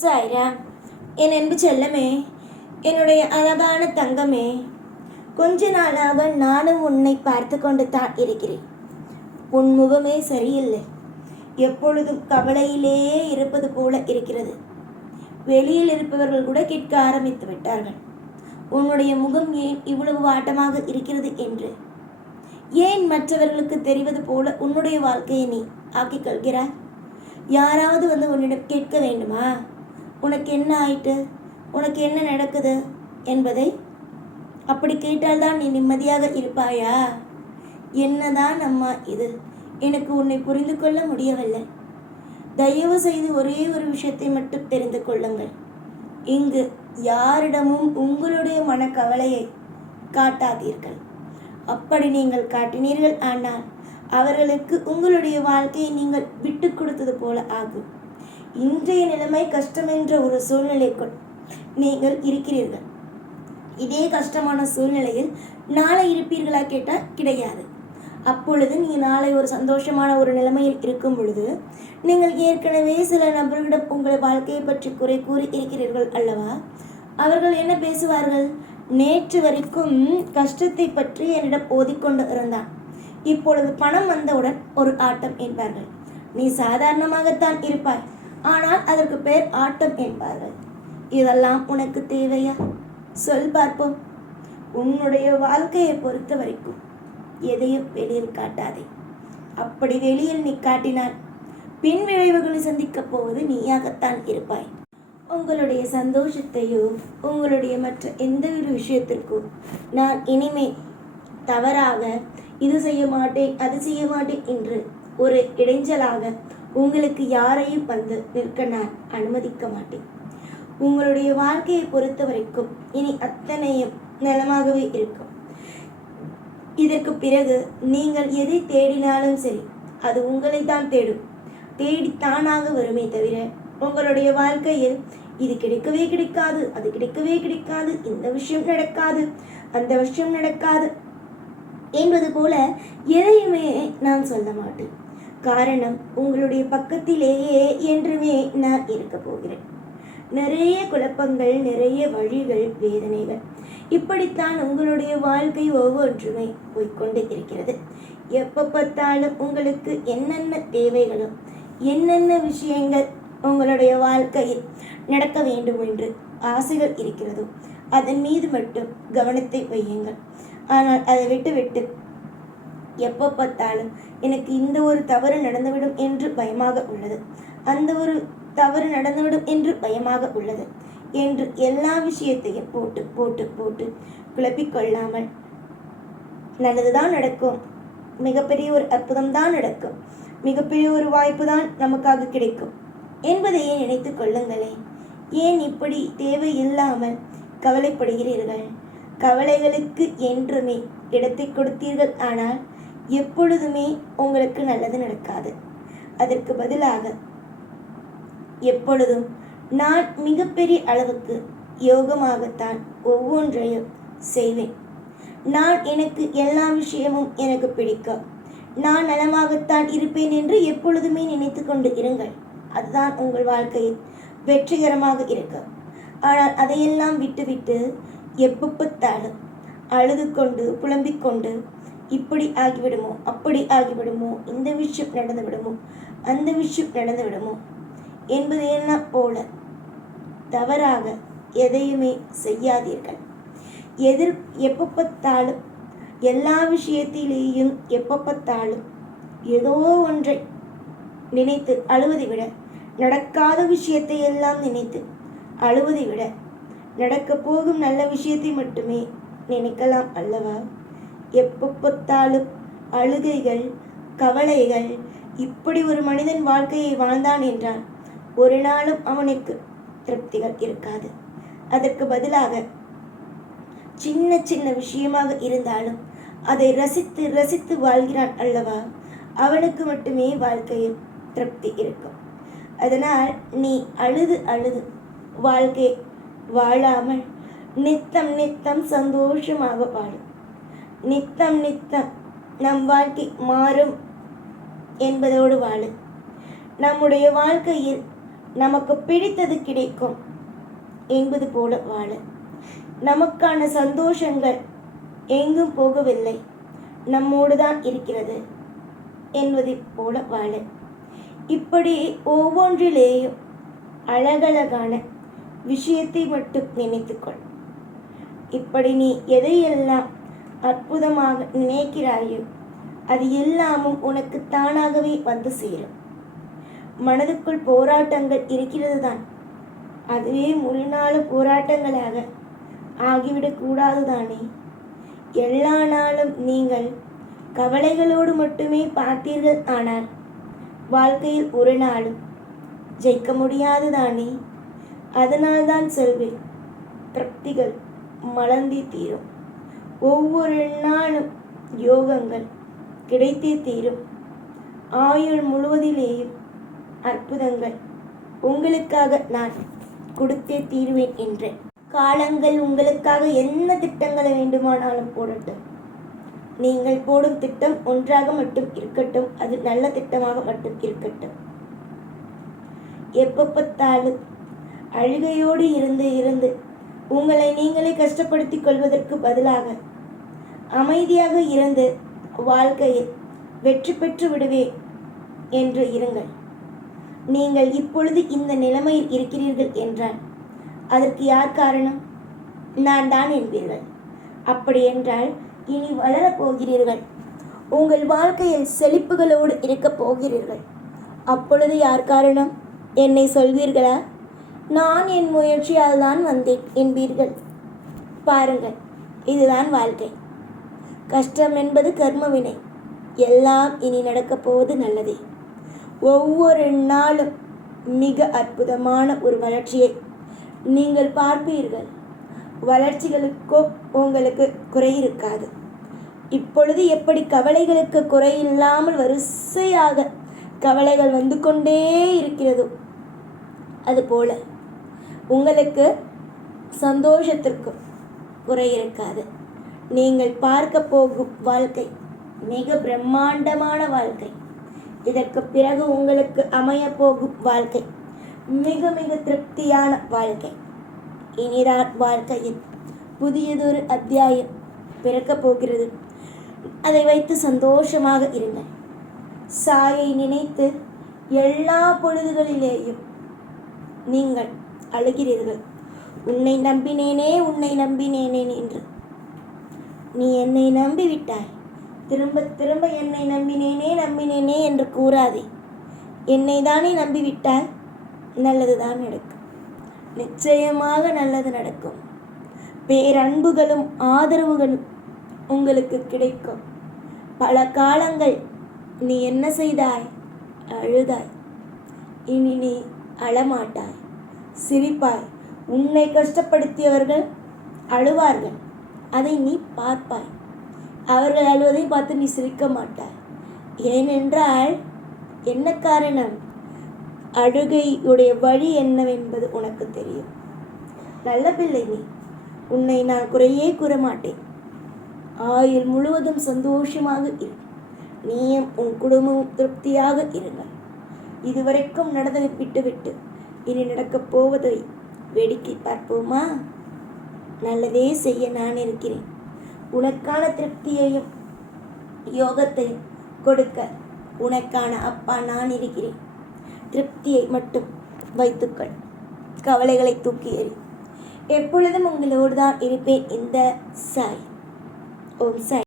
சாய்ராம், என் அன்பு செல்லமே, என்னுடைய அழகான தங்கமே, கொஞ்ச நாளாக நானும் உன்னை பார்த்து கொண்டு தான் இருக்கிறேன். உன் முகமே சரியில்லை. எப்பொழுதும் கவலையிலேயே இருப்பது போல இருக்கிறது. வெளியில் இருப்பவர்கள் கூட கேட்க ஆரம்பித்து விட்டார்கள், உன்னுடைய முகம் ஏன் இவ்வளவு வாட்டமாக இருக்கிறது என்று. ஏன் மற்றவர்களுக்கு தெரிவது போல உன்னுடைய வாழ்க்கையை நீ ஆக்கிக் கொள்கிறாய்? யாராவது வந்து உன்னிடம் கேட்க வேண்டுமா, உனக்கு என்ன ஆயிட்டு, உனக்கு என்ன நடக்குது என்பதை? அப்படி கேட்டால்தான் நீ நிம்மதியாக இருப்பாயா? என்னதான் அம்மா இது, எனக்கு உன்னை புரிந்து கொள்ள முடியவில்லை. தயவு செய்து ஒரே ஒரு விஷயத்தை மட்டும் தெரிந்து கொள்ளுங்கள். இங்கு யாரிடமும் உங்களுடைய மனக்கவலையை காட்டாதீர்கள். அப்படி நீங்கள் காட்டினீர்கள் ஆனால் அவர்களுக்கு உங்களுடைய வாழ்க்கையை நீங்கள் விட்டு கொடுத்தது போல ஆகும். இன்றைய நிலைமை கஷ்டம் என்ற ஒரு சூழ்நிலைக்குள் நீங்கள் இருக்கிறீர்கள். இதே கஷ்டமான சூழ்நிலையில் நாளை இருப்பீர்களா கேட்டால் கிடையாது. அப்பொழுது நீங்கள் நாளை ஒரு சந்தோஷமான ஒரு நிலைமையில் இருக்கும் பொழுது நீங்கள் ஏற்கனவே சில நபர்களிடம் உங்கள் வாழ்க்கையை பற்றி குறை கூறி இருக்கிறீர்கள் அல்லவா? அவர்கள் என்ன பேசுவார்கள்? நேற்று வரைக்கும் கஷ்டத்தை பற்றி என்னிடம் ஓதிக்கொண்டு இருந்தான், இப்பொழுது பணம் வந்தவுடன் ஒரு ஆட்டம் என்பார்கள். நீ சாதாரணமாகத்தான் இருப்பாய், ஆனால் அதற்கு பேர் ஆட்டம் என்பார்கள். இதெல்லாம் உனக்கு தேவையா? சொல் பார்ப்போம். உன்னுடைய வாழ்க்கையை பொறுத்த வரைக்கும் எதையும் வெளியில் காட்டாதே. அப்படி வெளியில் நீ காட்டினால் பின் விளைவுகளை சந்திக்கப் போவது நீயாகத்தான் இருப்பாய். உங்களுடைய சந்தோஷத்தையோ உங்களுடைய மற்ற எந்த ஒரு விஷயத்திற்கோ நான் இனிமே தவறாக இது செய்ய மாட்டேன் அது செய்ய மாட்டேன் என்று ஒரு இடைஞ்சலாக உங்களுக்கு யாரையும் வந்து நிற்க நான் அனுமதிக்க மாட்டேன். உங்களுடைய வாழ்க்கையை பொறுத்த வரைக்கும் இனி அத்தனையும் நலமாகவே இருக்கும். இதற்கு பிறகு நீங்கள் எதை தேடினாலும் சரி, அது உங்களை தான் தேடும். தேடி தானாக வருமே தவிர உங்களுடைய வாழ்க்கையில் இது கிடைக்கவே கிடைக்காது, அது கிடைக்கவே கிடைக்காது, இந்த விஷயம் நடக்காது, அந்த விஷயம் நடக்காது என்பது போல எதையுமே நான் சொல்ல மாட்டேன். காரணம், உங்களுடைய பக்கத்திலேயே என்றுமே நான் இருக்க போகிறேன். நிறைய குழப்பங்கள், நிறைய வழிகள், வேதனைகள், இப்படித்தான் உங்களுடைய வாழ்க்கை ஒவ்வொன்றுமே போய்கொண்டு இருக்கிறது. எப்போ பார்த்தாலும் உங்களுக்கு என்னென்ன தேவைகளோ, என்னென்ன விஷயங்கள் உங்களுடைய வாழ்க்கையில் நடக்க வேண்டும் என்று ஆசைகள் இருக்கிறதோ அதன் மீது மட்டும் கவனத்தை வையுங்கள். ஆனால் அதை விட்டு எப்போ பார்த்தாலும் எனக்கு இந்த ஒரு தவறு நடந்துவிடும் என்று பயமாக உள்ளது, அந்த ஒரு தவறு நடந்துவிடும் என்று பயமாக உள்ளது என்று எல்லா விஷயத்தையும் போட்டு போட்டு போட்டு குழப்பிக்கொள்ளாமல் நல்லதுதான் நடக்கும், மிகப்பெரிய ஒரு அற்புதம் தான் நடக்கும், மிகப்பெரிய ஒரு வாய்ப்பு தான் நமக்காக கிடைக்கும் என்பதையே நினைத்து கொள்ளுங்களேன். ஏன் இப்படி தேவையில்லாமல் கவலைப்படுகிறீர்கள்? கவலைகளுக்கு என்றுமே இடத்தை கொடுத்தீர்கள் ஆனால் எப்பொழுதுமே உங்களுக்கு நல்லது நடக்காது. அதற்கு பதிலாக எப்பொழுதும் நான் மிகப்பெரிய அளவுக்கு யோகமாகத்தான் ஒவ்வொன்றையும் செய்வேன். நான் எனக்கு எல்லா விஷயமும் எனக்கு பிடிக்கும், நான் நலமாகத்தான் இருப்பேன் என்று எப்பொழுதுமே நினைத்து கொண்டு இருங்கள். அதுதான் உங்கள் வாழ்க்கையில் வெற்றிகரமாக இருக்கும். ஆனால் அதையெல்லாம் விட்டுவிட்டு எப்போ பார்த்தாலும் அழுது கொண்டு புலம்பிக் கொண்டு இப்படி ஆகிவிடுமோ, அப்படி ஆகிவிடுமோ, இந்த விஷயம் நடந்து விடுமோ, அந்த விஷயம் நடந்து விடுமோ என்பதையெல்லாம் போல தவறாக எதையுமே செய்யாதீர்கள். எப்போ பார்த்தாலும் எல்லா விஷயத்திலேயும் எப்போ பார்த்தாலும் ஏதோ ஒன்றை நினைத்து அழுவதை விட, நடக்காத விஷயத்தை எல்லாம் நினைத்து அழுவதை விட நடக்க போகும் நல்ல விஷயத்தை மட்டுமே நினைக்கலாம் அல்லவா? எப்போ பார்த்தாலும் அழுகைகள், கவலைகள், இப்படி ஒரு மனிதன் வாழ்க்கையை வாழ்ந்தான் என்றால் ஒரு நாளும் அவனுக்கு திருப்திகள் இருக்காது. அதற்கு பதிலாக சின்ன சின்ன விஷயமாக இருந்தாலும் அதை ரசித்து ரசித்து வாழ்கிறான் அல்லவா, அவனுக்கு மட்டுமே வாழ்க்கையில் திருப்தி இருக்கும். அதனால் நீ அழுது அழுது வாழ்க்கை வாழாமல் நித்தம் நித்தம் சந்தோஷமாக வாழும். நித்தம் நித்தம் நம் வாழ்க்கை மாறும் என்பதோடு வாழு. நம்முடைய வாழ்க்கையில் நமக்கு பிடித்தது கிடைக்கும் என்பது போல வாழ, நமக்கான சந்தோஷங்கள் எங்கும் போகவில்லை, நம்மோடு தான் இருக்கிறது என்பதைப் போல வாழ. இப்படி ஒவ்வொன்றிலேயும் அழகழகான விஷயத்தை மட்டும் நினைத்துக்கொள். இப்படி நீ எதையெல்லாம் அற்புதமாக நினைக்கிறாயோ அது எல்லாமும் உனக்கு தானாகவே வந்து சேரும். மனதுக்குள் போராட்டங்கள் இருக்கிறது தான், அதுவே முழுநாள் போராட்டங்களாக ஆகிவிடக்கூடாது தானே. எல்லா நாளும் நீங்கள் கவலைகளோடு மட்டுமே பார்த்தீர்கள் ஆனால் வாழ்க்கையில் ஒரு நாளும் ஜெயிக்க முடியாது தானே. அதனால்தான் செல்வேன், திருப்திகள் மலர்ந்தே தீரும். ஒவ்வொரு நாளும் யோகங்கள் கிடைத்தே தீரும். ஆயுள் முழுவதிலேயும் அற்புதங்கள் உங்களுக்காக நான் கொடுத்தே தீருவேன் என்றேன். காலங்கள் உங்களுக்காக என்ன திட்டங்களை வேண்டுமானாலும் போடட்டும். நீங்கள் போடும் திட்டம் ஒன்றாக மட்டும் இருக்கட்டும், அது நல்ல திட்டமாக மட்டும் இருக்கட்டும். எப்ப பார்த்தாலும் அழுகையோடு இருந்து இருந்து உங்களை நீங்களே கஷ்டப்படுத்திக் கொள்வதற்கு பதிலாக அமைதியாக இருந்து வாழ்க்கையில் வெற்றி பெற்று விடுவேன் என்று இருங்கள். நீங்கள் இப்பொழுது இந்த நிலைமையில் இருக்கிறீர்கள் என்றால் அதற்கு யார் காரணம்? நான் தான் என்பீர்கள். அப்படி என்றால் இனி வளரப் போகிறீர்கள், உங்கள் வாழ்க்கையில் செழிப்புகளோடு இருக்கப் போகிறீர்கள். அப்பொழுது யார் காரணம்? என்னை சொல்வீர்களா? நான் என் முயற்சியால் தான் வந்தேன் என்பீர்கள். பாருங்கள், இதுதான் வாழ்க்கை. கஷ்டம் என்பது கர்மவினை. எல்லாம் இனி நடக்கப் போவது நல்லதே. ஒவ்வொரு நாளும் மிக அற்புதமான ஒரு வளர்ச்சியை நீங்கள் பார்ப்பீர்கள். வளர்ச்சிகளுக்கோ உங்களுக்கு குறை இருக்காது. இப்பொழுது எப்படி கவலைகளுக்கு குறையில்லாமல் வரிசையாக கவலைகள் வந்து கொண்டே இருக்கிறதோ அதுபோல உங்களுக்கு சந்தோஷத்திற்கு குறை இருக்காது. நீங்கள் பார்க்க போகும் வாழ்க்கை மிக பிரம்மாண்டமான வாழ்க்கை. இதற்கு பிறகு உங்களுக்கு அமைய போகும் வாழ்க்கை மிக மிக திருப்தியான வாழ்க்கை. இனிதான் வாழ்க்கையில் புதியதொரு அத்தியாயம் பிறக்கப் போகிறது. அதை வைத்து சந்தோஷமாக இருங்கள். சாயை நினைத்து எல்லா பொழுதுகளிலேயும் நீங்கள் அழுகிறீர்கள். உன்னை நம்பினேனே, உன்னை நம்பினேனே என்று. நீ என்னை நம்பிவிட்டாய், திரும்ப திரும்ப என்னை நம்பினேனே என்று கூறாதே. என்னை தானே நம்பிவிட்டாய், நல்லதுதான் நடக்கும். நிச்சயமாக நல்லது நடக்கும். பேரன்புகளும் ஆதரவுகளும் உங்களுக்கு கிடைக்கும். பல காலங்கள் நீ என்ன செய்தாய்? அழுதாய். இனி நீ அழமாட்டாய், சிரிப்பாய். உன்னை கஷ்டப்படுத்தியவர்கள் அழுவார்கள், அதை நீ பார்ப்பாய். அவர்கள் அழுவதை பார்த்து நீ சிரிக்க மாட்டாய். ஏனென்றால் என்ன காரணம்? அழுகையுடைய வழி என்னவென்பது உனக்கு தெரியும். நல்ல பிள்ளை நீ. உன்னை நான் குறையே கூற மாட்டேன். ஆயுள் முழுவதும் சந்தோஷமாக இரு. நீயும் உன் குடும்பமும் திருப்தியாக இருங்கள். இதுவரைக்கும் நடந்ததை விட்டுவிட்டு இனி நடக்கப் போவதை வேடிக்கை பார்ப்போமா? நல்லதே செய்ய நான் இருக்கிறேன். உனக்கான திருப்தியையும் யோகத்தையும் கொடுக்க உனக்கான அப்பா நான் இருக்கிறேன். திருப்தியை மட்டும் வைத்துக்கள், கவலைகளை தூக்கி எறி. எப்பொழுதும் உங்களோடு தான் இருப்பேன். இந்த சாய். ஓம் சாய்.